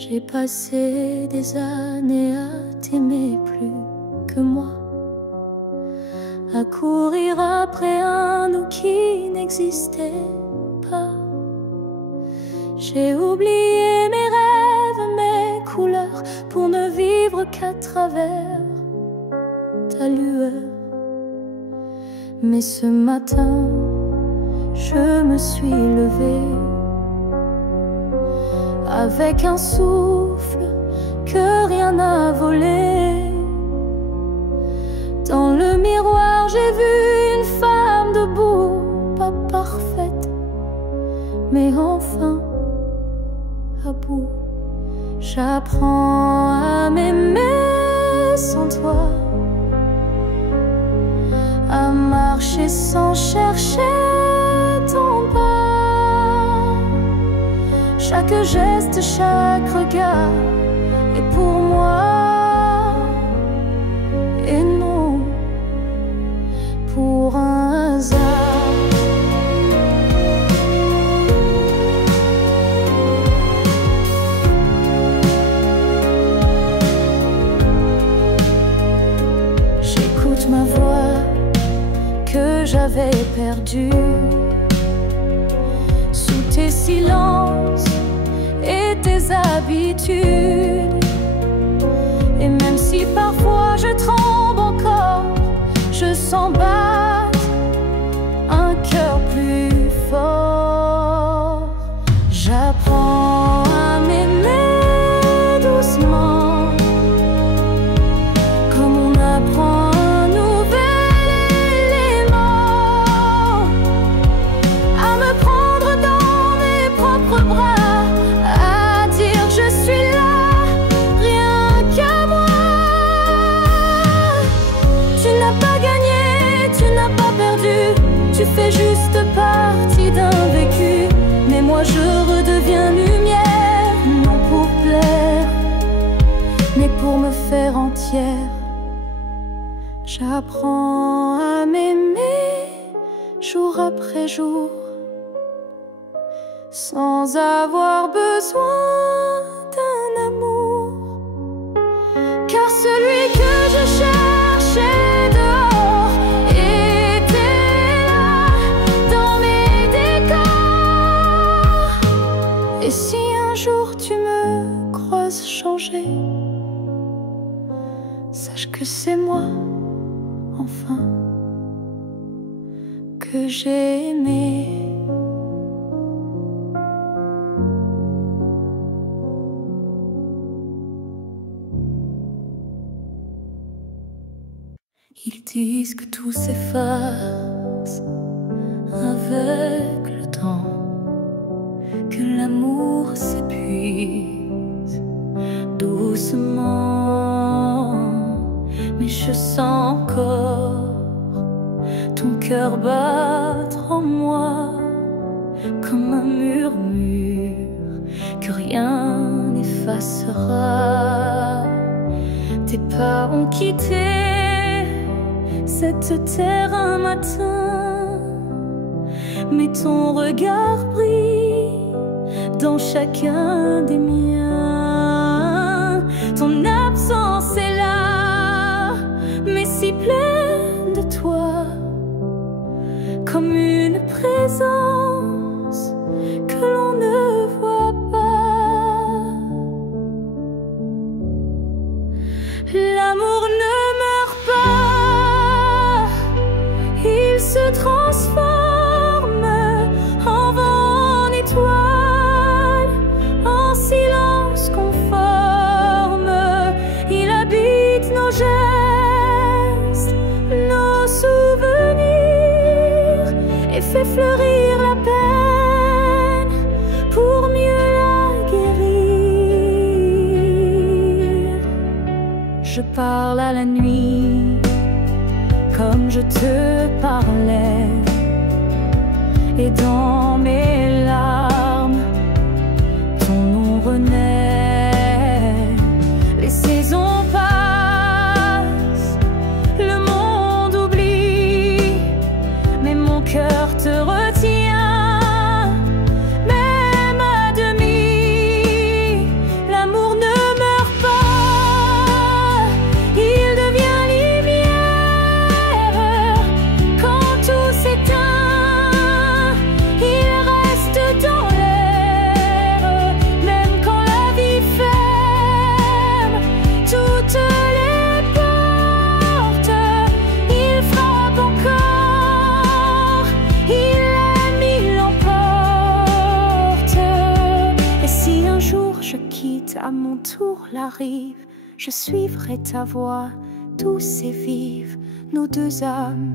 J'ai passé des années à t'aimer plus que moi, à courir après un nous qui n'existait pas. J'ai oublié mes rêves, mes couleurs, pour ne vivre qu'à travers ta lueur. Mais ce matin, je me suis levée avec un souffle que rien n'a volé. Dans le miroir, j'ai vu une femme debout, pas parfaite, mais enfin à bout. J'apprends à m'aimer sans toi, à marcher sans chercher ton pas. Chaque geste, chaque regard est pour moi, et non pour un hasard. J'écoute ma voix que j'avais perdue sous tes silences et tes habitudes. Et même si parfois je tremble encore, je sens battre un cœur plus fort. J'apprends à m'aimer doucement, comme on apprend un nouvel élément, à me prendre dans mes propres bras, à dire je suis là, rien qu'à moi. Tu n'as pas gagné, tu n'as pas perdu, tu fais juste partie d'un vécu. Mais moi je redeviens lumière, non pour plaire, mais pour me faire entière. J'apprends à m'aimer jour après jour, sans avoir besoin d'un amour. Car celui que je cherchais dehors était là, dans mes décors. Et si un jour tu me croises changer, sache que c'est moi, enfin, que j'ai aimé. Ils disent que tout s'efface avec le temps, que l'amour s'épuise doucement. Mais je sens encore ton cœur battre en moi, comme un murmure que rien n'effacera. Tes pas ont quitté cette terre un matin, mais ton regard brille dans chacun des miens. Ton absence est là, mais si pleine de toi, comme une présence que l'on ne voit pas. L'amour ne meurt pas, il se transforme en vent, en étoile, en silence conforme. Il habite nos gestes, nos souvenirs, et fait fleurir la peine pour mieux la guérir. Je parle à la nuit comme je te parlais, et dans mes larmes, ton nom renaît. Les saisons passent, le monde oublie, mais mon cœur te retient, même à demi. L'amour rive, je suivrai ta voie, douce et vive. Nos deux âmes,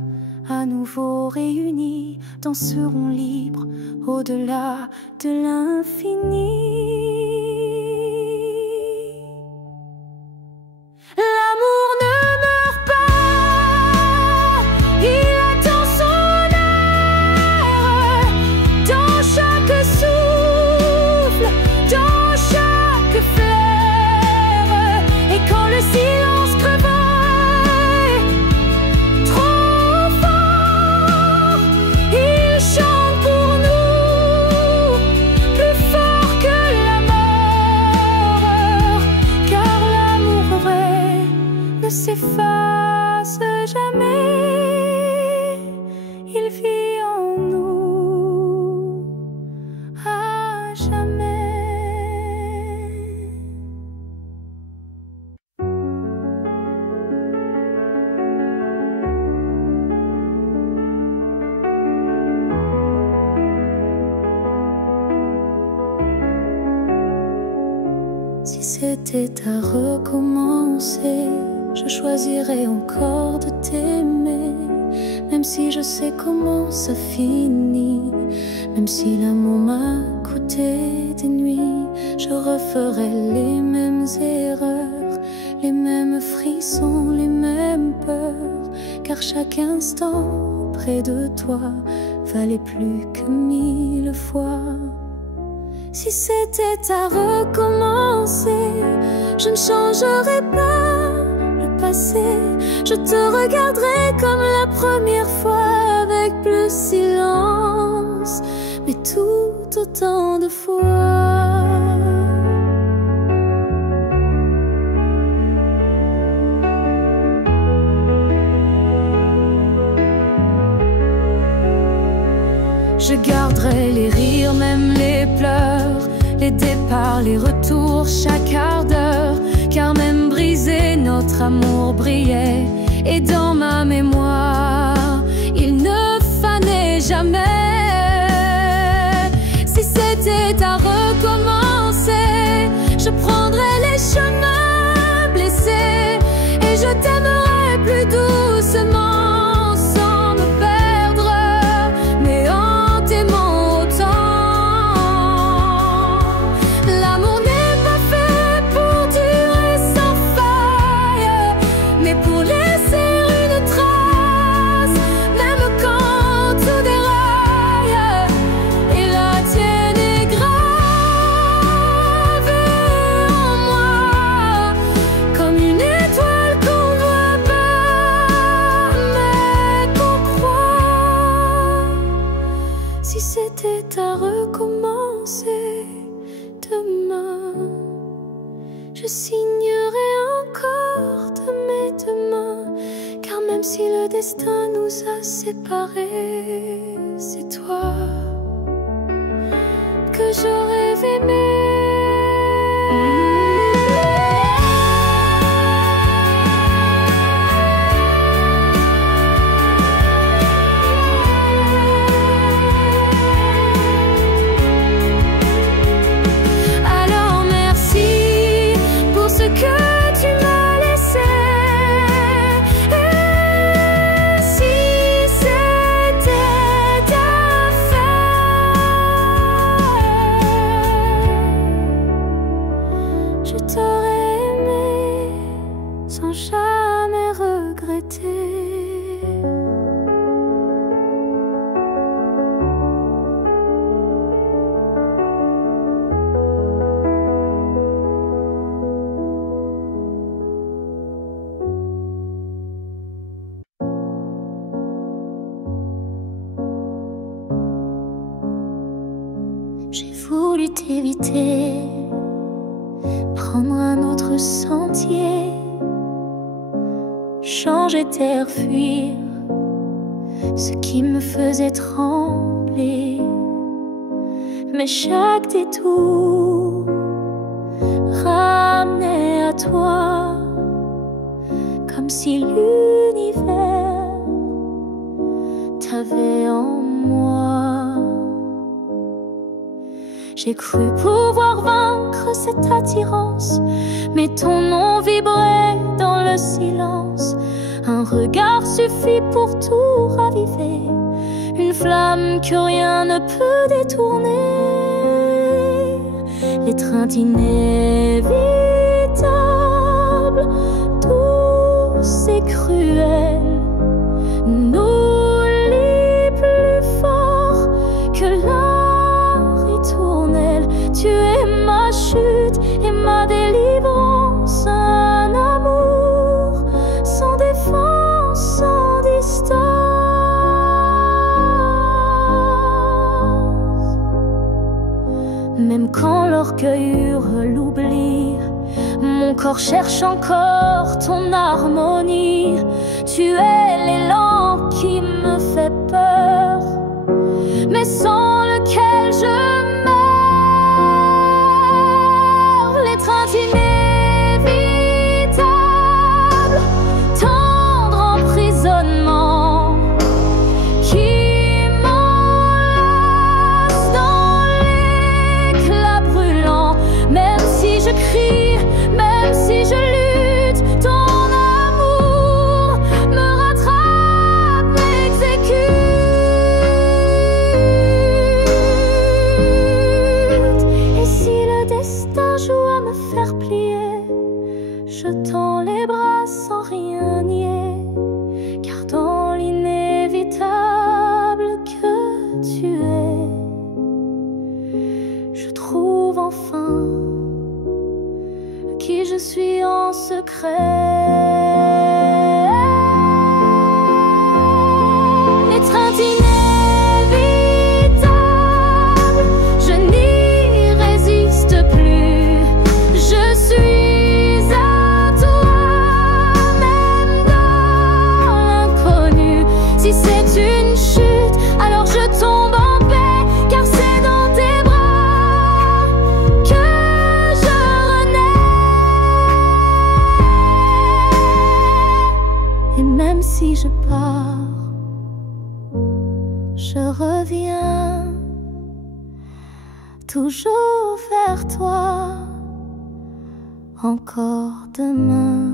à nouveau réunies, danseront libres au-delà de l'infini. L'amour ne meurt pas, il attend son heure. Dans chaque souffle, dans chaque fleur. Et quand le silence crevaille trop fort, il chante pour nous, plus fort que la mort. Car l'amour vrai ne s'efface jamais, il vit en nous à jamais. Si c'était à recommencer, je choisirais encore de t'aimer. Même si je sais comment ça finit, même si l'amour m'a coûté des nuits, je referais les mêmes erreurs, les mêmes frissons, les mêmes peurs. Car chaque instant près de toi valait plus que 1000 fois. Si c'était à recommencer, je ne changerais pas le passé. Je te regarderai comme la première fois, avec plus silence, mais tout autant de fois. Je garderai les rires, même les pleurs, les départs, les retours, chaque quart d'heure. Car même brisé, notre amour brillait. Et dans ma mémoire, il ne fanait jamais. Si c'était à recommencer, je prendrais les chemins blessés. Et je t'aimerais plus doucement. Si c'était à recommencer demain, je signerai encore de mes deux mains. Car même si le destin nous a séparés, c'est toi que je rêve aimer. Je t'aurais aimé sans jamais regretter. J'ai voulu t'éviter, prendre un autre sentier, changer d'air, fuir ce qui me faisait trembler. Mais chaque détour ramenait à toi, comme si l'univers t'avait en moi. J'ai cru pouvoir vaincre cette attirance, mais ton nom vibrait dans le silence. Un regard suffit pour tout raviver, une flamme que rien ne peut détourner. L'étreinte inévitable, douce et cruelle, nous lie plus fort que la ritournelle. Tu es ma chute et ma délivrance, un amour sans défense, sans distance. Même quand l'orgueil hurle l'oubli, mon corps cherche encore ton harmonie. Tu es l'élan qui me fait peur, mais sans lequel je meurs. L'étreinte inévitable, tendre emprisonnement, qui m'enlace dans l'éclat brûlant. Même si je crie, même si je lutte, ton amour me rattrape, m'exécute. Et si le destin joue à me faire plier, je tends les bras sans rien nier, car dans l'inévitable que tu es, je trouve enfin qui je suis en secret. L'étreinte inévitable, je n'y résiste plus. Je suis à toi, même dans l'inconnu. Si c'est une chute, alors je tombe en paix, car c'est dans tes bras que je renais. Et même si je pars, je reviens toujours vers toi, encore demain.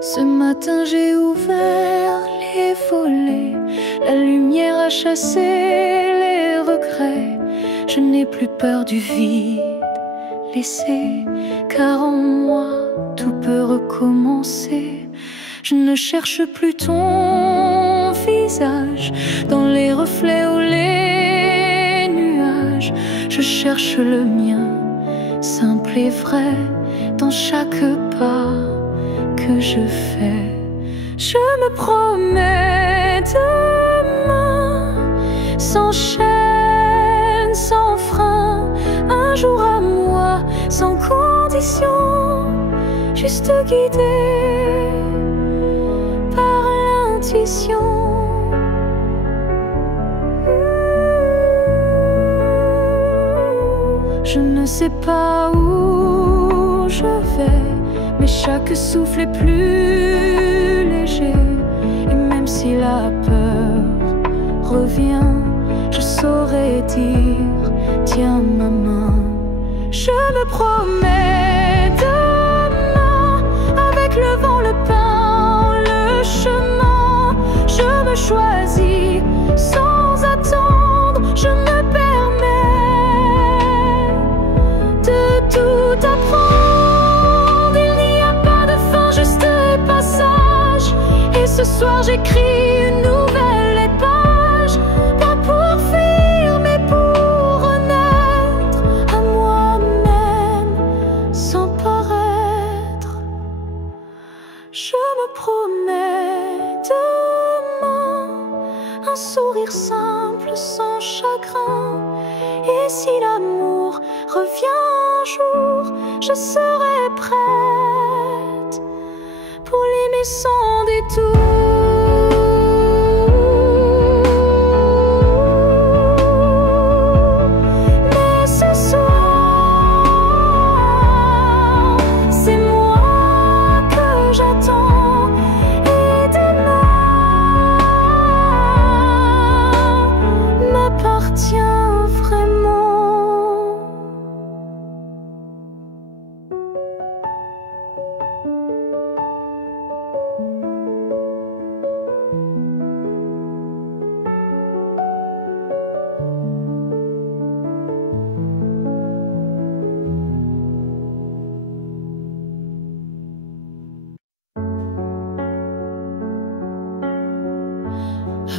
Ce matin j'ai ouvert les volets, la lumière a chassé les regrets. Je n'ai plus peur du vide laissé, car en moi tout peut recommencer. Je ne cherche plus ton visage dans les reflets ou les nuages. Je cherche le mien, simple et vrai, dans chaque pas que je fais. Je me promets demain, sans chaîne, sans frein, un jour à moi, sans condition, juste guidé par l'intuition. Je ne sais pas où je vais, mais chaque souffle est plus léger. Et même si la peur revient, je saurais dire, tiens ma main. Je me promets demain, avec le vent, le pain, le chemin. Je me choisis sans attendre, je me permets de tout apprendre. Il n'y a pas de fin, juste passage. Et ce soir j'écris une nouvelle page, pas pour fuir mais pour renaître à moi-même sans paraître. Je me promets demain un sourire simple sans chagrin. Et si l'amour revient un jour, je serai prête pour l'aimer sans détour. Mais ce soir, c'est moi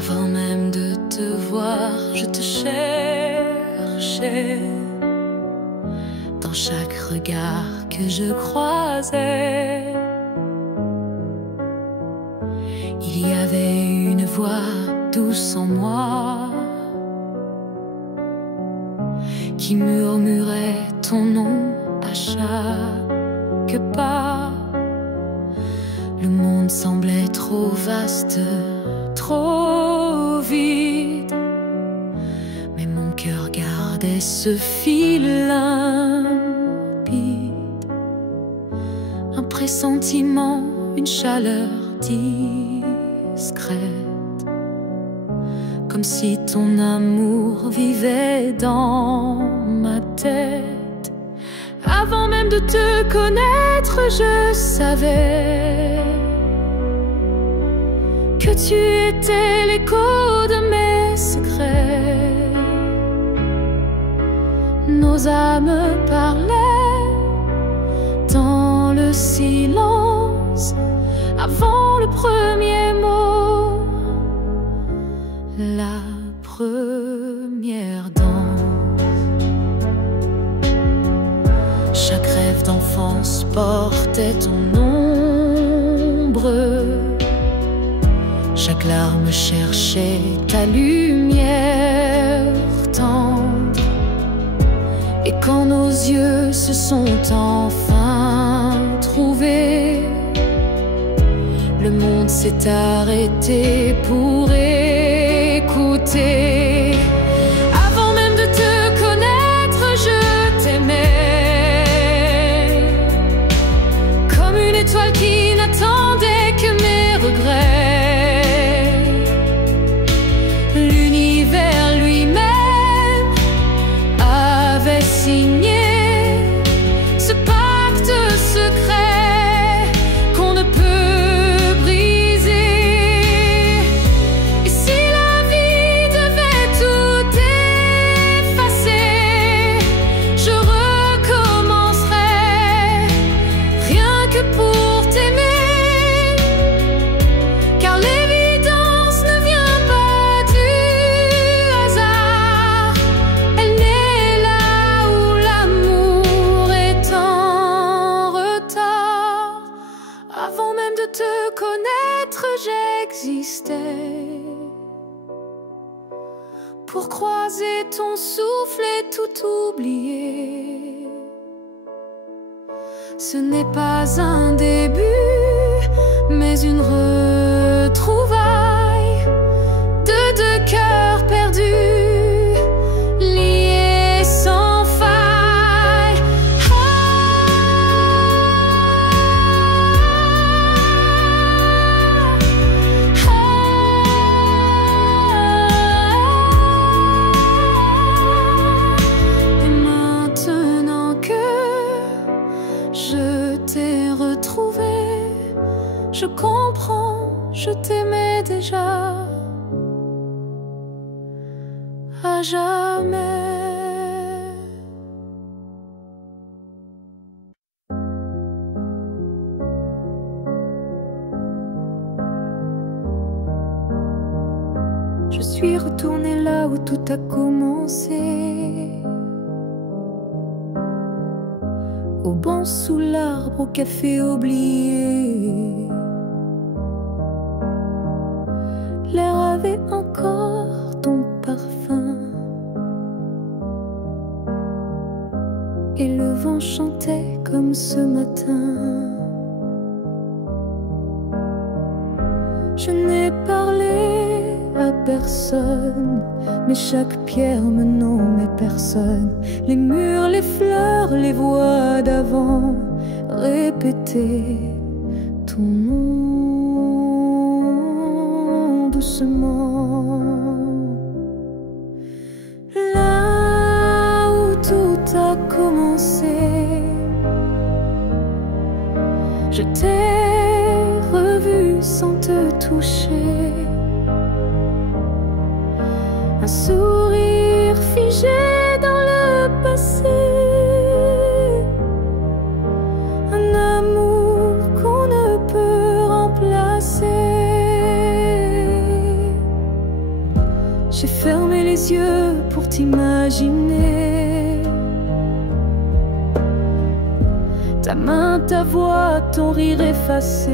Avant même de te voir, je te cherchais. Dans chaque regard que je croisais, il y avait une voix douce en moi qui murmurait ton nom à chaque pas. Le monde semblait trop vaste, trop vide, mais mon cœur gardait ce fil limpide. Un pressentiment, une chaleur discrète, comme si ton amour vivait dans ma tête. Avant même de te connaître, je savais que tu étais l'écho de mes secrets. Nos âmes parlaient dans le silence avant le premier mot, la première danse. Chaque rêve d'enfance portait ton ombre. Chaque larme cherchait ta lumière tendre. Et quand nos yeux se sont enfin trouvés, le monde s'est arrêté pour écouter. Avant même de te connaître, je t'aimais comme une étoile qui n'attendait que mes regrets. L'univers lui-même avait signé ce pacte secret qu'on ne peut briser. Et si la vie devait tout effacer, je recommencerais rien que pour t'aimer, car l'évidence ne vient pas du hasard. Elle naît là où l'amour est en retard. Avant même de te connaître, j'existais pour croiser ton souffle et tout oublier. Ce n'est pas un début, mais une retrouvaille de deux cœurs perdus, liés sans faille. Et maintenant que je t'ai retrouvé, je comprends, je t'aimais déjà à jamais. Je suis retournée là où tout a commencé, au banc sous l'arbre, au café oublié. L'air avait encore ton parfum et le vent chantait comme ce matin. Je n'ai parlé à personne, mais chaque pierre me nommait personne. Les murs, les fleurs, les voix d'avant répétaient ton nom doucement. Là où tout a commencé, je t'ai revu sans te toucher. Un sourire figé dans le passé, un amour qu'on ne peut remplacer. J'ai fermé les yeux pour t'imaginer. Ta main, ta voix, ton rire effacé.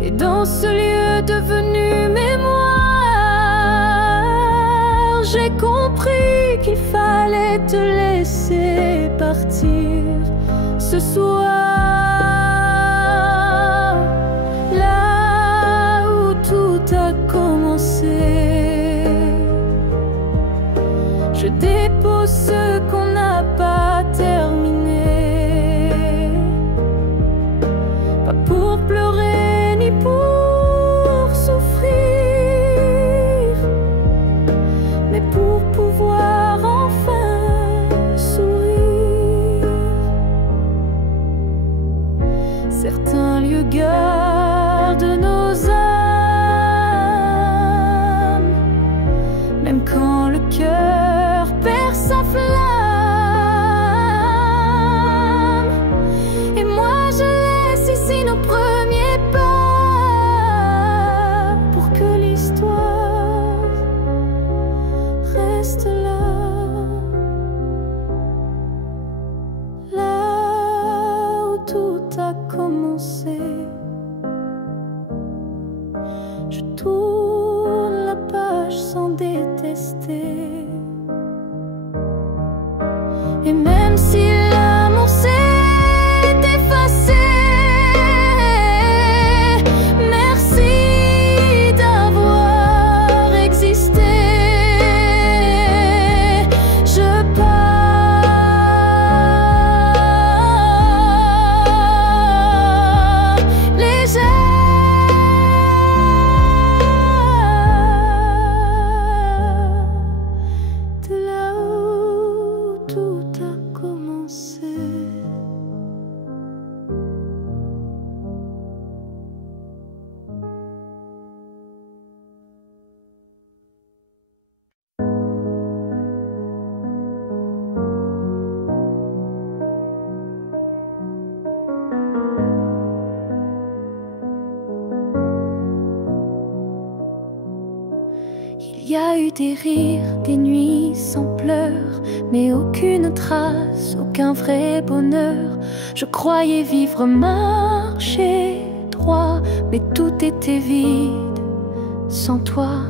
Et dans ce lieu devenu mémoire, j'ai compris qu'il fallait te laisser partir ce soir. Là où tout a commencé, je dépose ce qu'on n'a pas terminé. Pas pour pleurer ni pour souffrir, mais pour pouvoir enfin sourire. Certains lieux gardent nos âmes, même quand le cœur perd sa flamme. Et moi je laisse ici nos premiers pas, pour que l'histoire reste là. Là où tout a commencé, je tourne la page sans détester. Et même si l'amour s'est effacé, merci d'avoir existé. Je pars légère, de là où tout a commencé. Il y a eu des rires, des nuits sans pleurs, mais aucune trace, aucun vrai bonheur. Je croyais vivre, marcher droit, mais tout était vide. Sans toi,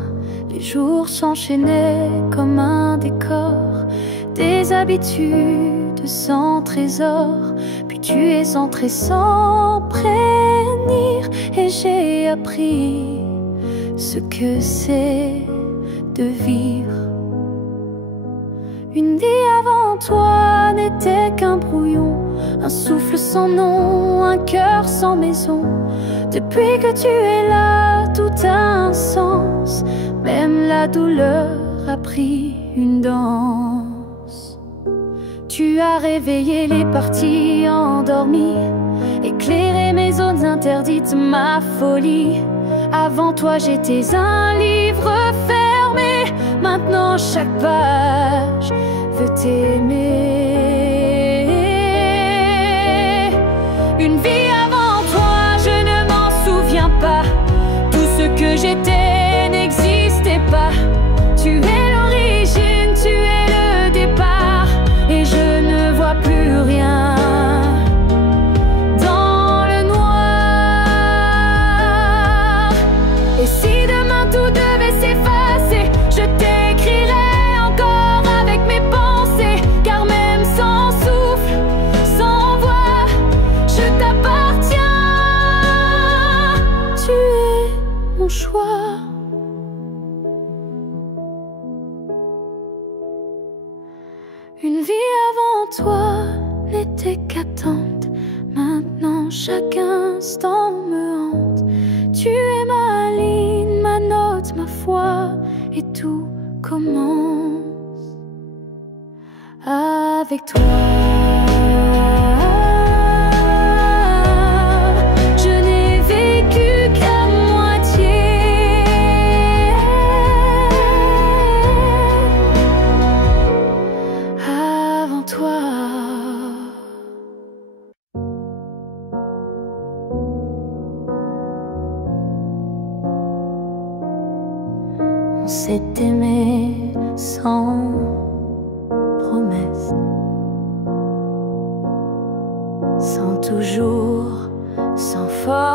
les jours s'enchaînaient comme un décor, des habitudes sans trésor. Puis tu es entré sans prévenir, et j'ai appris ce que c'est de vivre. Une vie avant toi n'était qu'un brouillon, un souffle sans nom, un cœur sans maison. Depuis que tu es là, tout a un sens, même la douleur a pris une danse. Tu as réveillé les parties endormies, éclairé mes zones interdites, ma folie. Avant toi j'étais un livre fermé, maintenant chaque page veut t'aimer. Une vie avant toi, je ne m'en souviens pas. Tout ce que j'étais n'existait pas. Tu es l'origine, tu es le départ, et je ne vois plus rien. Et si demain tout devait s'effacer, je t'écrirai encore avec mes pensées. Car même sans souffle, sans voix, je t'appartiens. Tu es mon choix. Une vie avant toi n'était qu'attente, maintenant chaque instant me hante. Tu es ma ligne, ma note, ma foi, et tout commence avec toi. Je n'ai vécu qu'à moitié. Avant toi. On s'est aimé sans promesse, sans toujours, sans forteresse.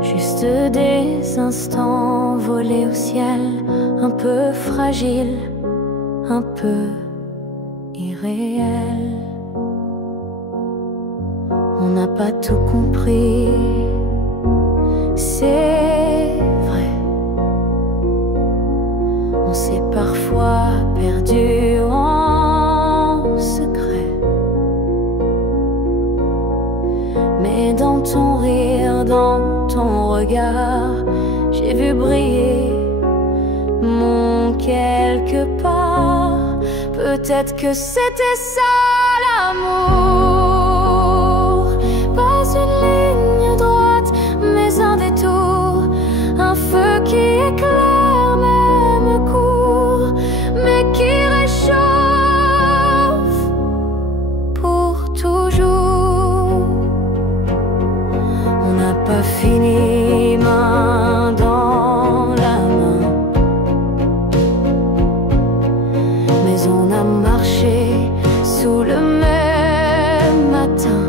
Juste des instants volés au ciel, un peu fragiles, un peu irréels. On n'a pas tout compris, c'est vrai. On s'est parfois perdu en secret. Mais dans ton rire, dans ton regard, j'ai vu briller mon quelque part. Peut-être que c'était ça l'amour. Pas une ligne droite, mais un détour. Un feu qui éclaire, même court, mais qui réchauffe pour toujours. On n'a pas fini main dans la main, mais on a marché sous le même matin.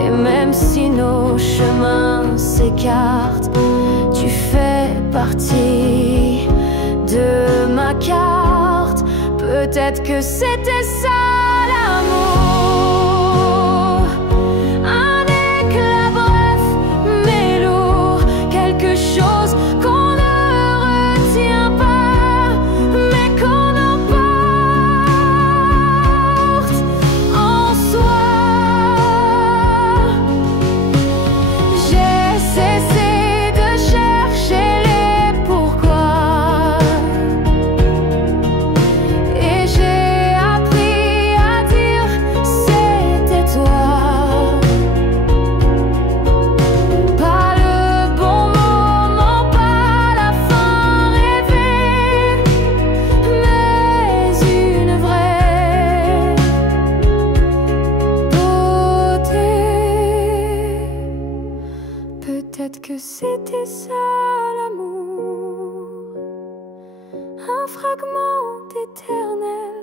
Et même si nos chemins s'écartent, tu fais partie de ma carte. Peut-être que c'était ça l'amour. Un éclat bref mais lourd, quelque chose qu'on ne retient pas, mais qu'on emporte en soi. J'ai cessé de chercher les pourquoi, et j'ai appris à dire c'était toi. Pas le bon moment, pas la fin rêvée, mais une vraie beauté. Peut-être que c'était ça l'amour. Un fragment éternel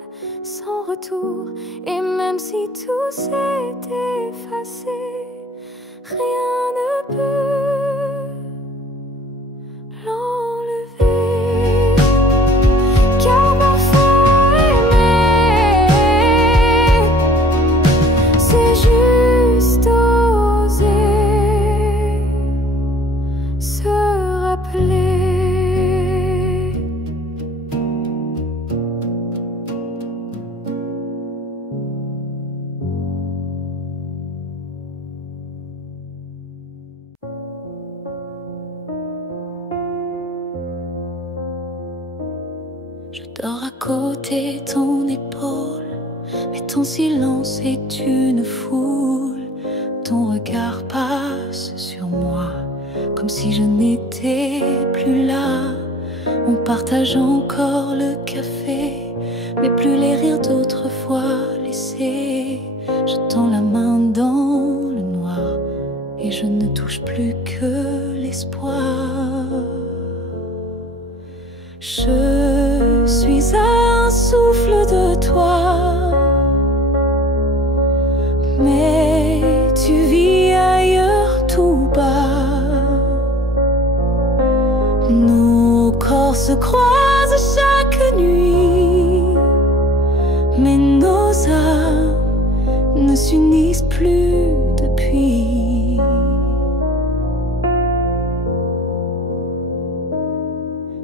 sans retour. Et même si tout s'est effacé, rien ne peut l'enlever. Car parfois aimer, c'est juste oser se rappeler. Je dors à côté de ton épaule, mais ton silence est une foule. Ton regard passe sur moi, comme si je n'étais plus là. On partage encore le café, mais plus les rires d'autrefois laissés. Je tends la main dans le noir, et je ne touche plus que l'espoir. Je suis un souffle de toi, mais tu vis ailleurs tout bas. Nos corps se croisent chaque nuit, mais nos âmes ne s'unissent plus depuis.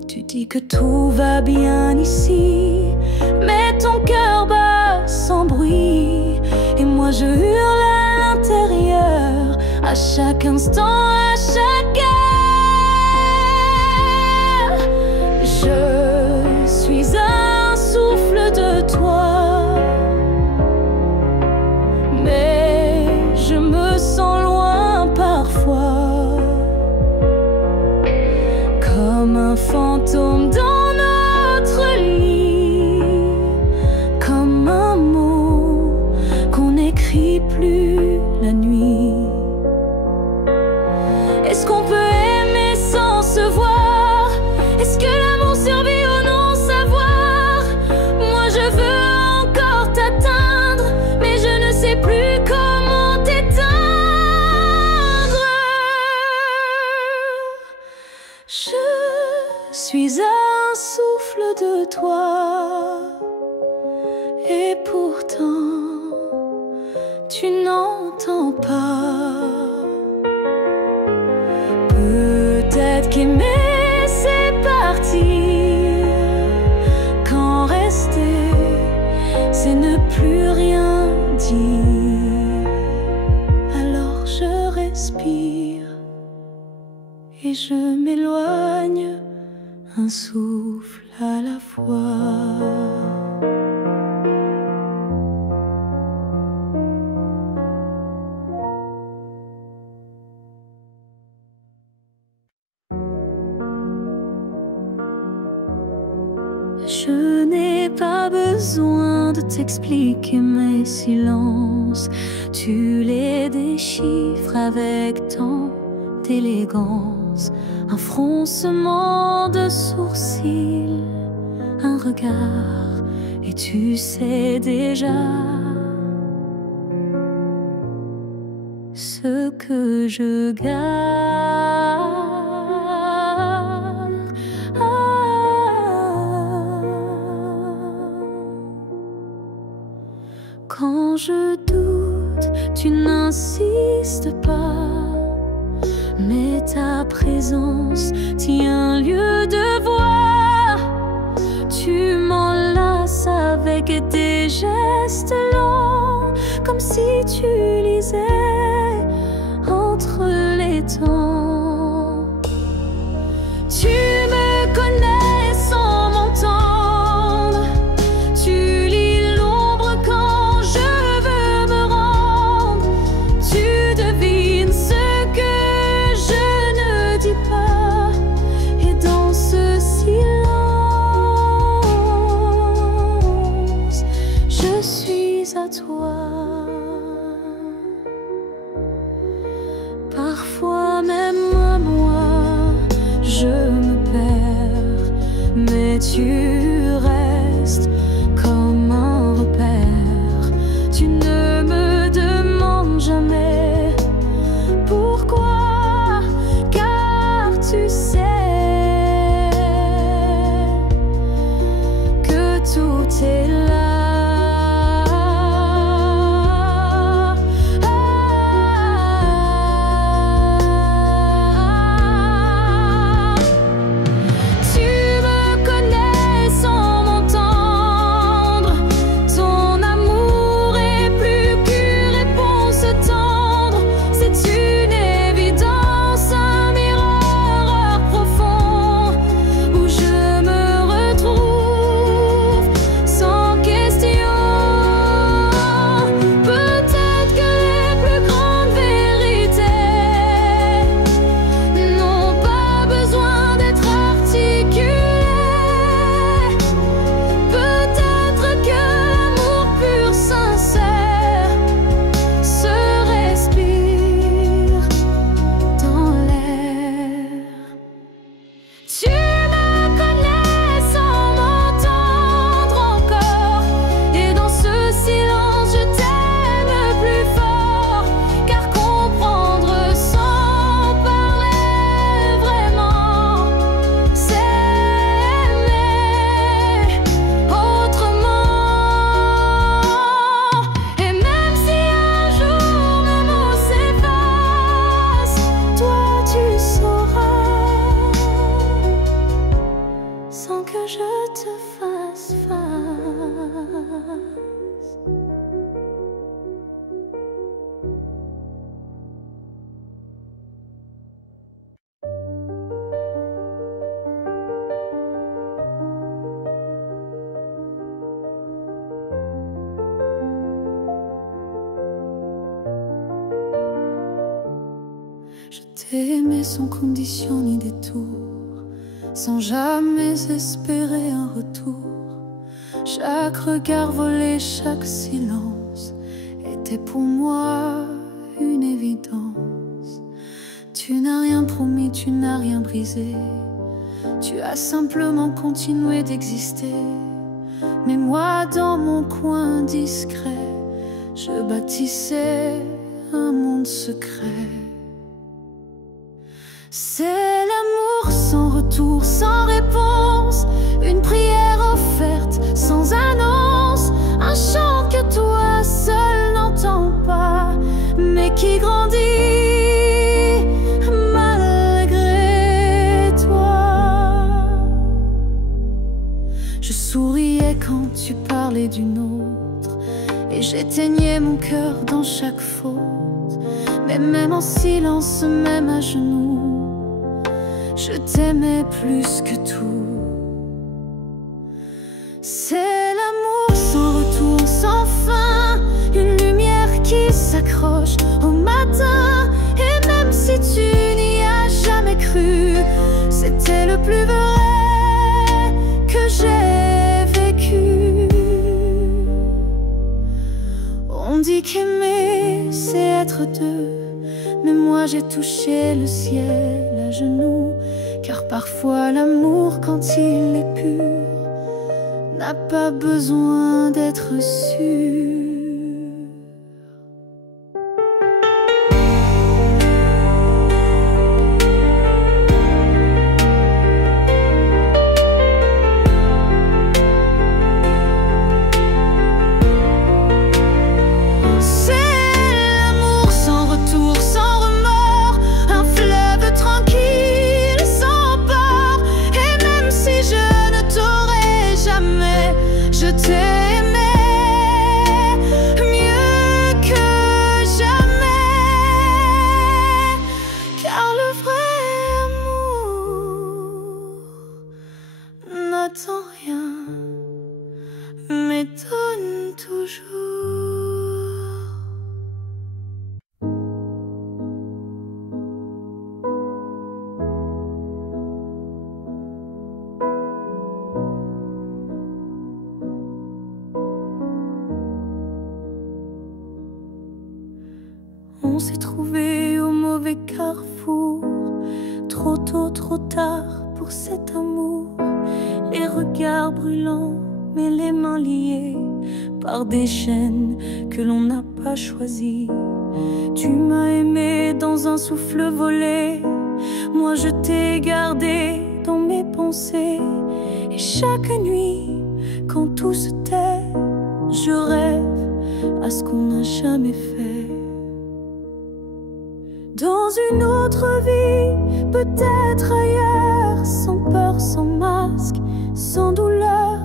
Tu dis que tout va bien ici, mais ton cœur bat sans bruit. Et moi je hurle à l'intérieur, à chaque instant, à chaque heure. Je suis un souffle de toi, mais je me sens loin parfois, comme un fantôme dans notre lit, comme un mot qu'on écrit crie plus la nuit. Est-ce qu'on peut aimer sans se voir? Est-ce que l'amour survit au non-savoir? Moi je veux encore t'atteindre, mais je ne sais plus comment t'éteindre. Je suis un souffle de toi, et pourtant tu n'entends pas. Peut-être qu'aimer c'est partir, quand rester c'est ne plus rien dire. Alors je respire et je m'éloigne, un souffle à la fois. Je n'ai pas besoin de t'expliquer mes silences. Tu les déchiffres avec tant d'élégance. Un froncement de sourcils, un regard, et tu sais déjà ce que je garde. Quand je doute, tu n'insistes pas, mais ta présence tient lieu de voix. Tu m'enlaces avec des gestes lents, comme si tu lisais entre les temps. Tu me connais sans m'entendre, tu lis l'ombre quand je veux me rendre. Tu devines ce que je ne dis pas, et dans ce silence, je suis à toi. Parfois même à moi, je me perds, mais tu restes comme un repère. Tu ne me demandes jamais pourquoi, car tu sais que tout est là. Je t'aimais sans condition ni détour, sans jamais espérer un retour. Chaque regard volé, chaque silence était c'était pour moi une évidence. Tu n'as rien promis, tu n'as rien brisé. Tu as simplement continué d'exister. Mais moi, dans mon coin discret, je bâtissais un monde secret. C'est l'amour sans retour, sans réponse, une prière offerte sans annonce, un chant que toi seul n'entends pas, mais qui grandit malgré toi. Je souriais quand tu parlais d'une autre, et j'éteignais mon cœur dans chaque faute. Mais même en silence, même à genoux, je t'aimais plus que tout. C'est l'amour sans retour, sans fin, une lumière qui s'accroche au matin. Et même si tu n'y as jamais cru, c'était le plus vrai que j'ai vécu. On dit qu'aimer, c'est être deux, mais moi j'ai touché le ciel à genoux. Car parfois l'amour, quand il est pur, n'a pas besoin d'être sûr. N'attends rien, m'étonne toujours. On s'est trouvés au mauvais carrefour, trop tôt, trop tard pour cet amour. Les regards brûlants, mais les mains liées par des chaînes que l'on n'a pas choisies. Tu m'as aimé dans un souffle volé, moi je t'ai gardé dans mes pensées. Et chaque nuit, quand tout se tait, je rêve à ce qu'on n'a jamais fait. Dans une autre vie, peut-être ailleurs, sans peur, sans masque, sans douleur,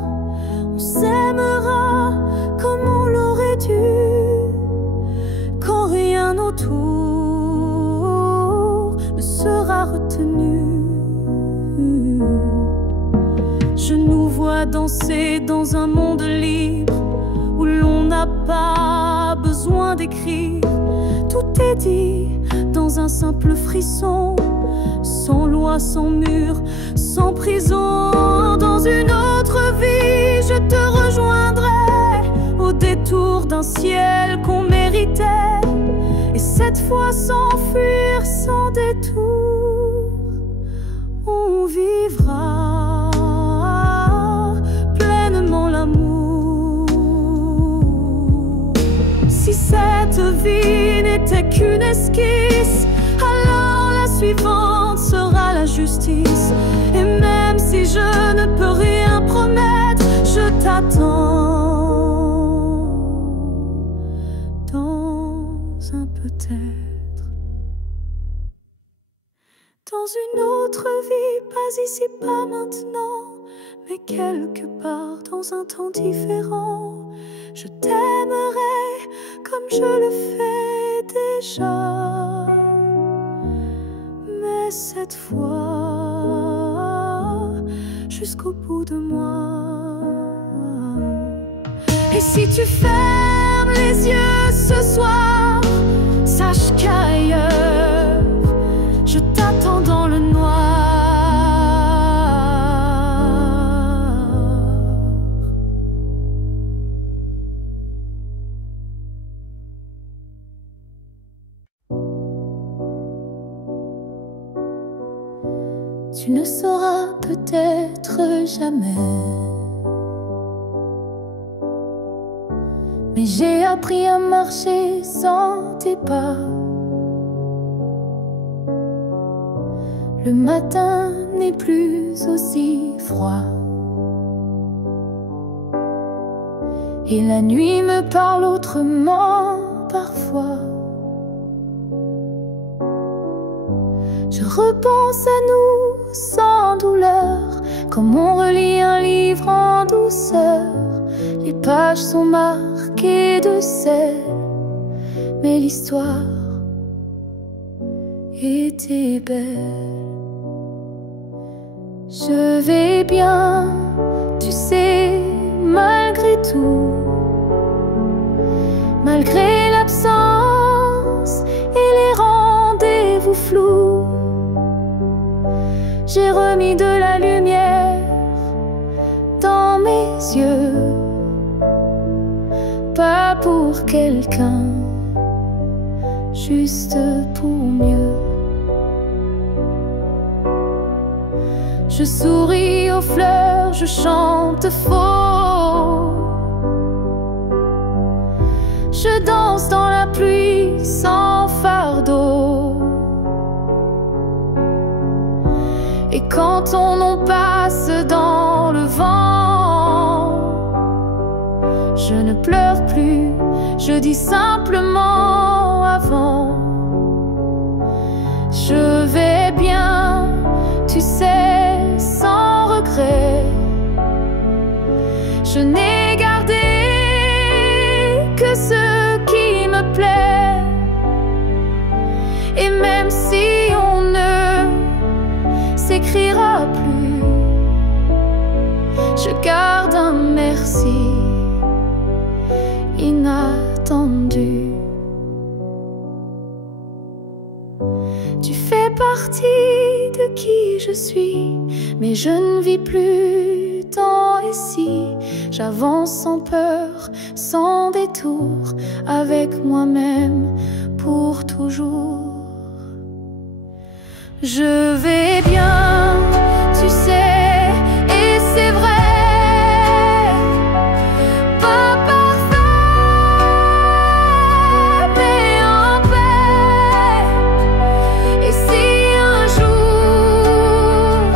on s'aimera comme on l'aurait dû, quand rien autour ne sera retenu. Je nous vois danser dans un monde libre, où l'on n'a pas besoin d'écrire. Tout est dit dans un simple frisson, sans loi, sans mur, sans prison. Dans une autre vie, je te rejoindrai au détour d'un ciel qu'on méritait. Et cette fois sans fuir, sans détour, on vivra pleinement l'amour. Si cette vie n'était qu'une esquisse, alors la suivante sera la justice. Et même si je ne peux rien promettre, je t'attends dans un peut-être. Dans une autre vie, pas ici, pas maintenant, mais quelque part dans un temps différent, je t'aimerai comme je le fais déjà. Mais cette fois, jusqu'au bout de moi. Et si tu fermes les yeux ce soir, sache qu'ailleurs, je t'attends dans le noir. tu ne sauras peut-être jamais. Mais j'ai appris à marcher sans tes pas. Le matin n'est plus aussi froid. Et la nuit me parle autrement parfois. Je repense à nous sans douleur, comme on relit un livre en douceur. Les pages sont marquées de sel, mais l'histoire était belle. Je vais bien, tu sais, malgré tout, malgré l'absence et les rendez-vous flous. J'ai remis de la lumière dans mes yeux, pas pour quelqu'un, juste pour mieux. Je souris aux fleurs, je chante faux. Je danse dans la pluie sans fardeau. Et quand ton nom passe dans le vent, je ne pleure plus, je dis simplement avant. Je vais bien, tu sais, sans regret. Je n'ai gardé que ce qui me plaît. Et même si on ne s'écrira plus, je garde un merci inattendu. Tu fais partie de qui je suis, mais je ne vis plus tant ici. J'avance sans peur, sans détour, avec moi-même pour toujours. Je vais bien, tu sais, et c'est vrai. Pas parfait, mais en paix. Et si un jour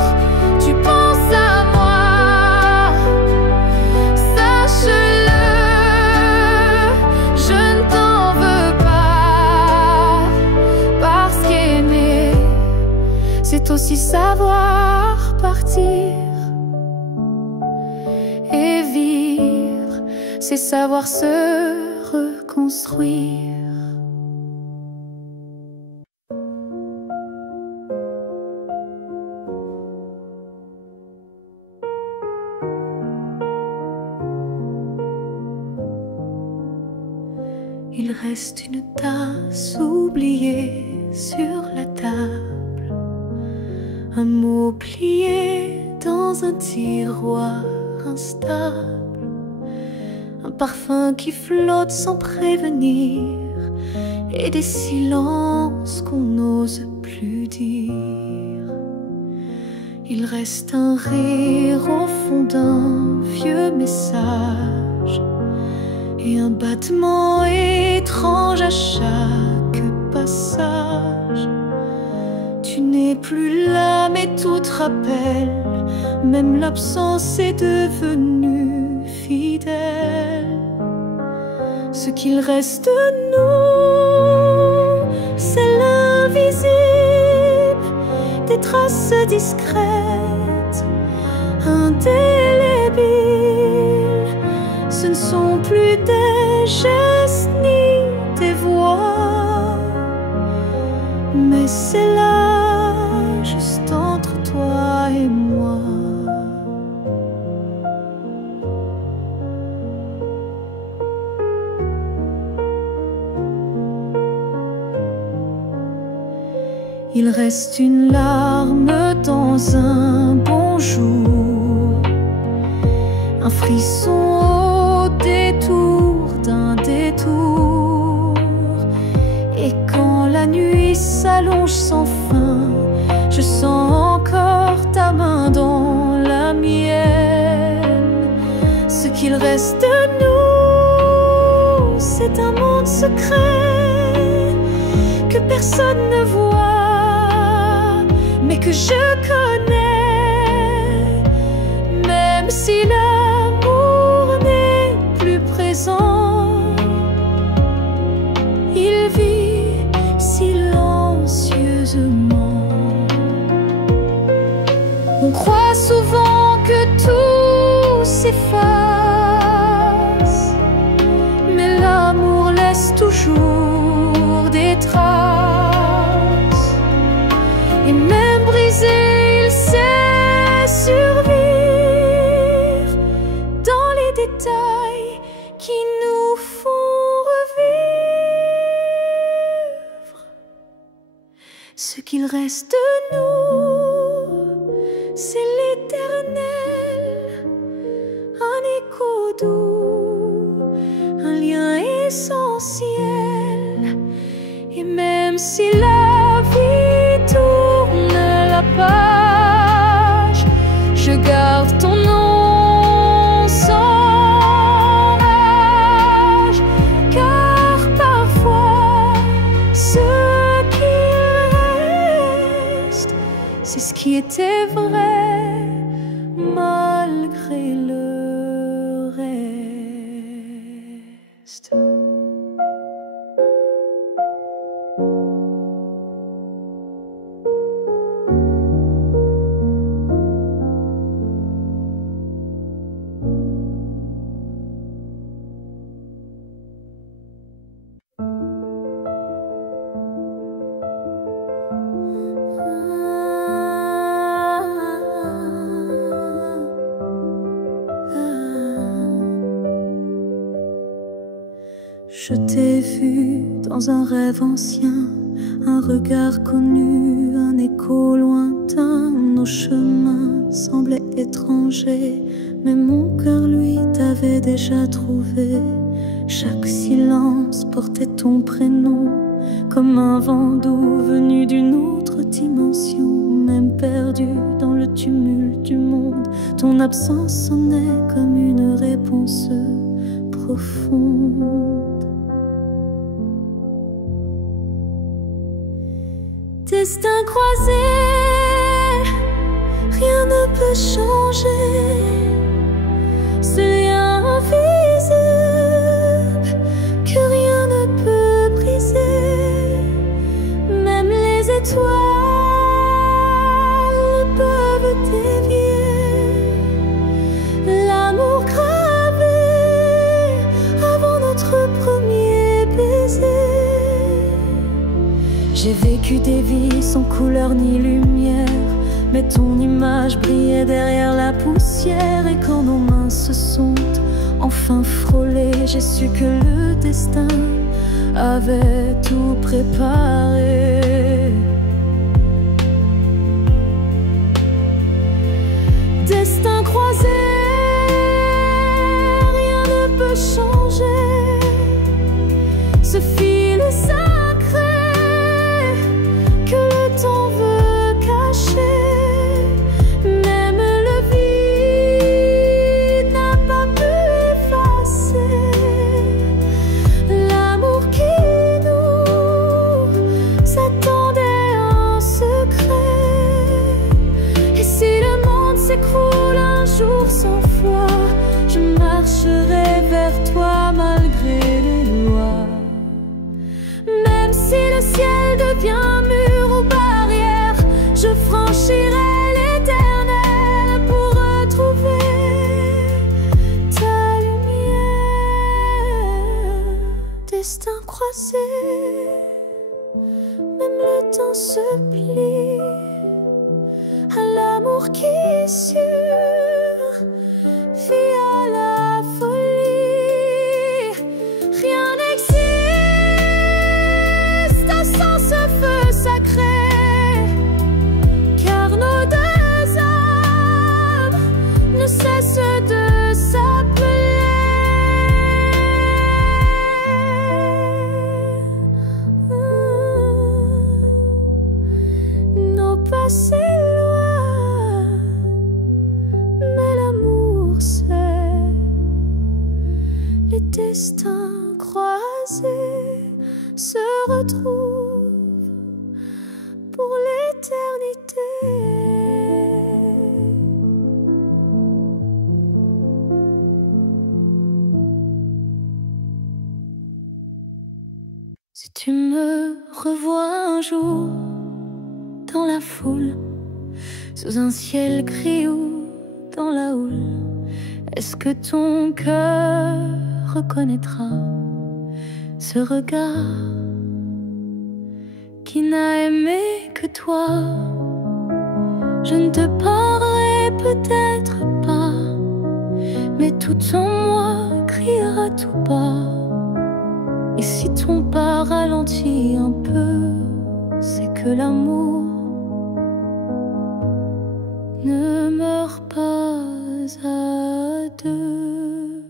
tu penses à moi, sache-le, je ne t'en veux pas. Parce qu'aimer, c'est aussi savoir partir. Et vivre, c'est savoir se reconstruire. Il reste une tasse oubliée sur la table, un mot plié dans un tiroir instable, un parfum qui flotte sans prévenir, et des silences qu'on n'ose plus dire. Il reste un rire au fond d'un vieux message, et un battement étrange à chaque passage. Tu n'es plus là, mais tout te rappelle, même l'absence est devenue fidèle. Ce qu'il reste de nous, c'est l'invisible, des traces discrètes, indélébiles. Ce ne sont plus des gestes ni des voix, mais c'est là, juste entre toi et moi. Il reste une larme dans un bonjour, un frisson au détour d'un détour. Et quand la nuit s'allonge sans fin, je sens encore reste de nous, c'est un monde secret que personne ne voit, mais que je connais. Même si l'amour n'est plus présent, il vit silencieusement. On croit souvent que tout s'efface, mais l'amour laisse toujours des traces. Et même brisé, il sait survivre dans les détails qui nous font revivre. Ce qu'il reste de nous, c'est l'éternel, un écho doux, un lien essentiel. Et même si la vie tourne la page, je garde ton nom sans rage, car parfois ce qui reste, c'est ce qui était vrai malgré le reste. Je t'ai vu dans un rêve ancien, un regard connu, un écho lointain. Nos chemins semblaient étrangers, mais mon cœur, lui, t'avait déjà trouvé. Chaque silence portait ton prénom, comme un vent doux venu d'une autre dimension. Même perdu dans le tumulte du monde, ton absence sonnait comme une réponse profonde. Destin croisé, rien ne peut changer. Ce lien invisible que rien ne peut briser. Même les étoiles ne peuvent dévier l'amour gravé avant notre premier baiser. J'ai vécu des vies sans couleur ni lumière, mais ton image brillait derrière la poussière. Et quand nos mains se sont enfin frôlées, j'ai su que le destin avait tout préparé. Destin croisé, rien ne peut changer. Ce fil sacré que le temps veut cacher, même le vide n'a pas pu effacer l'amour qui nous attendait en secret. Et si le monde s'écroule un jour sans foi, je marcherai vers toi malgré les lois. Même si le ciel devient mur ou barrière, je franchirai l'éternel pour retrouver ta lumière. Destin croisé, même le temps se plie à l'amour qui survit à la folie. Rien n'existe sans ce feu sacré, car nos deux âmes ne cessent de s'appeler. Nos passés loin retrouve pour l'éternité. Si tu me revois un jour dans la foule, sous un ciel gris ou dans la houle, est-ce que ton cœur reconnaîtra ce regard qui n'a aimé que toi? Je ne te parlerai peut-être pas, mais tout en moi criera tout bas. Et si ton pas ralentit un peu, c'est que l'amour ne meurt pas à deux.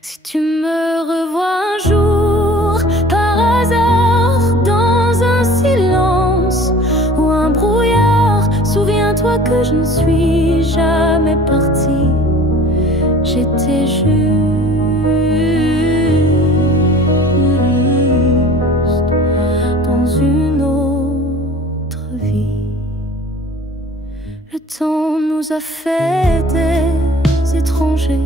Si tu me revois un jour par hasard dans un silence ou un brouillard, souviens-toi que je ne suis jamais partie. J'étais juste dans une autre vie. Le temps nous a fait des étrangers,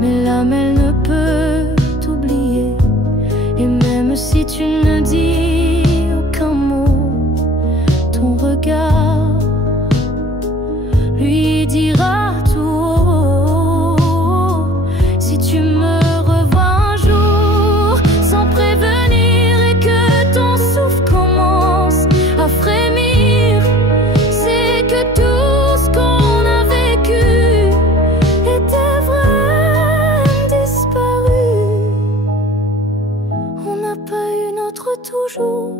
mais l'âme elle ne peut t'oublier. Et même si tu ne dis aucun mot, ton regard lui dira tout haut. Si tu me revois un jour sans prévenir et que ton souffle commence à frémir, c'est que tout ce qu'on a vécu était vrai, disparu. On n'a pas eu notre toujours,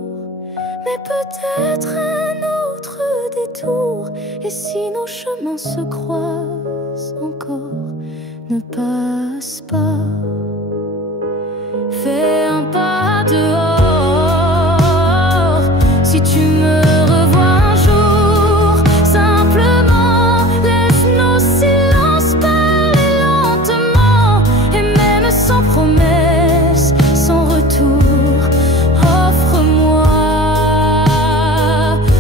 mais peut-être un autre détour. Et si nos chemins se croisent encore, ne passe pas. Fais un pas dehors. Si tu me revois un jour, simplement laisse nos silences parler lentement. Et même sans promesse, sans retour, offre-moi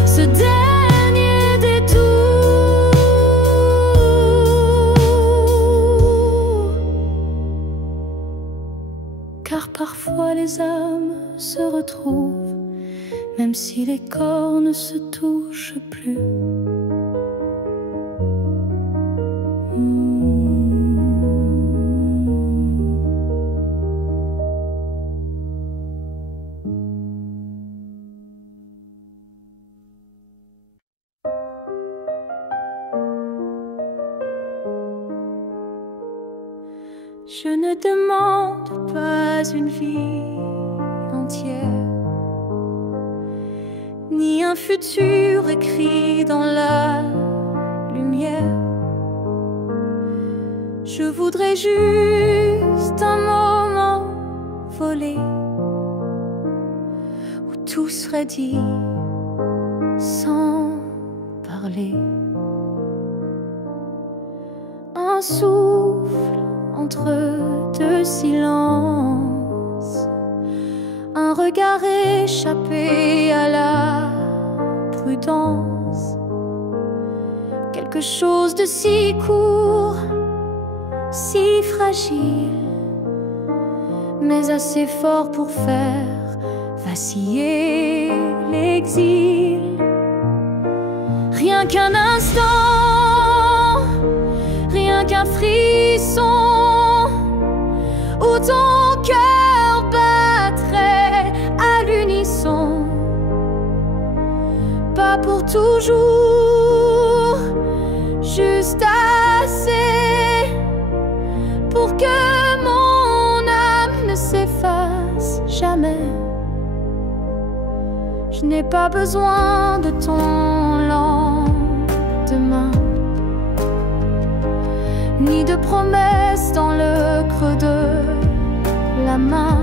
ce dernier détour. Car parfois les âmes se retrouvent, même si les corps ne se touchent plus. Je ne demande pas une vie entière, ni un futur écrit dans la lumière. Je voudrais juste un moment volé où tout serait dit sans parler. Un souffle entre deux silences, un regard échappé à la prudence. Quelque chose de si court, si fragile, mais assez fort pour faire vaciller l'exil. Rien qu'un instant, rien qu'un frisson, où ton cœur battrait à l'unisson. Pas pour toujours, juste assez pour que mon âme ne s'efface jamais. Je n'ai pas besoin de ton lendemain, ni de promesses dans le creux de la main.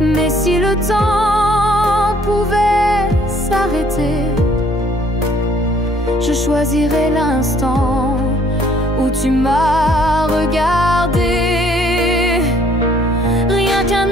Mais si le temps pouvait s'arrêter, je choisirais l'instant où tu m'as regardé. Rien qu'un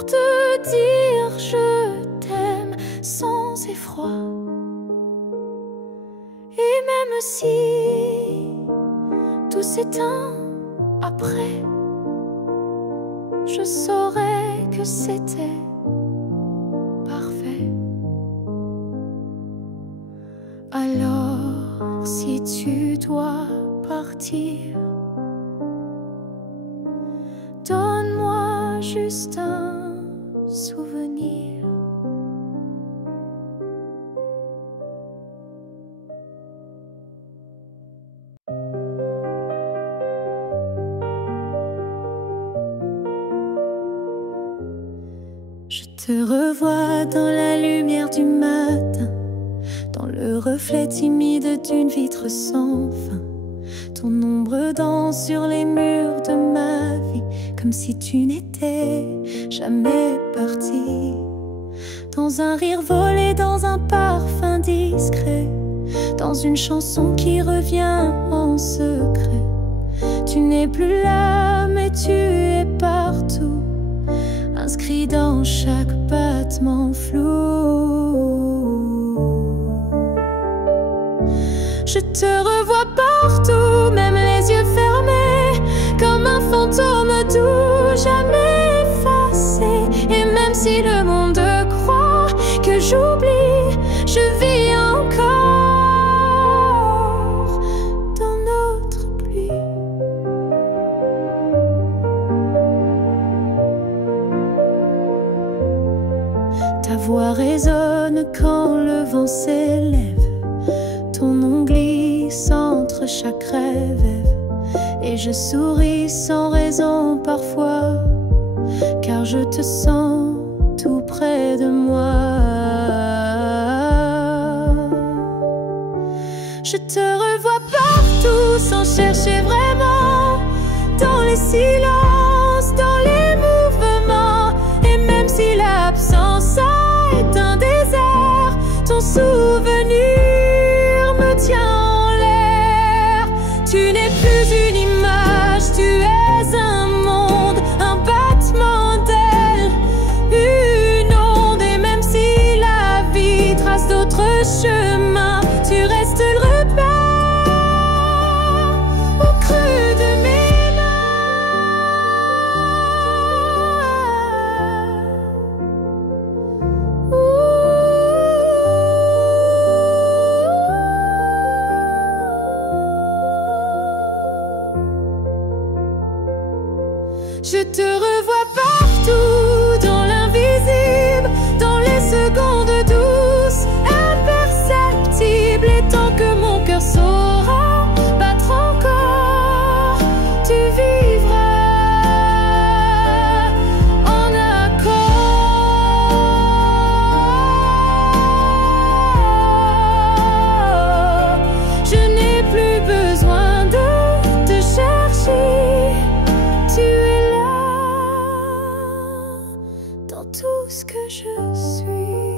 pour te dire je t'aime sans effroi. Et même si tout s'éteint après, je saurais que c'était parfait. Alors si tu dois partir, donne-moi juste un souvenir. Je te revois dans la lumière du matin, dans le reflet timide d'une vitre sans fin. Ton ombre danse sur les murs de ma vie, comme si tu n'étais jamais parti. Dans un rire volé, dans un parfum discret, dans une chanson qui revient en secret. Tu n'es plus là, mais tu es partout, inscrit dans chaque battement flou. Je te revois partout, même les yeux fermés, comme un fantôme doux, jamais effacé. Et même si le monde croit que j'oublie, je vis encore dans notre pluie. Ta voix résonne quand le vent s'élève, ton nom glisse entre chaque rêve. Et je souris sans raison parfois, car je te sens tout près de moi. Je te revois partout sans chercher vraiment, dans les silences, dans les mouvements. Et même si l'absence est un désert, ton souvenir me tient en l'air. Tu n'es plus une image, tu es un monde, un battement d'ailes, une onde. Et même si la vie trace d'autres chemins, tu restes le repère au creux de mes Je te revois partout, dans l'invisible, dans les secondes douces, imperceptibles. Et tant que mon cœur saura battre encore, tu vivras en accord. Je n'ai plus besoin de te chercher, tu es là dans tout ce que je suis.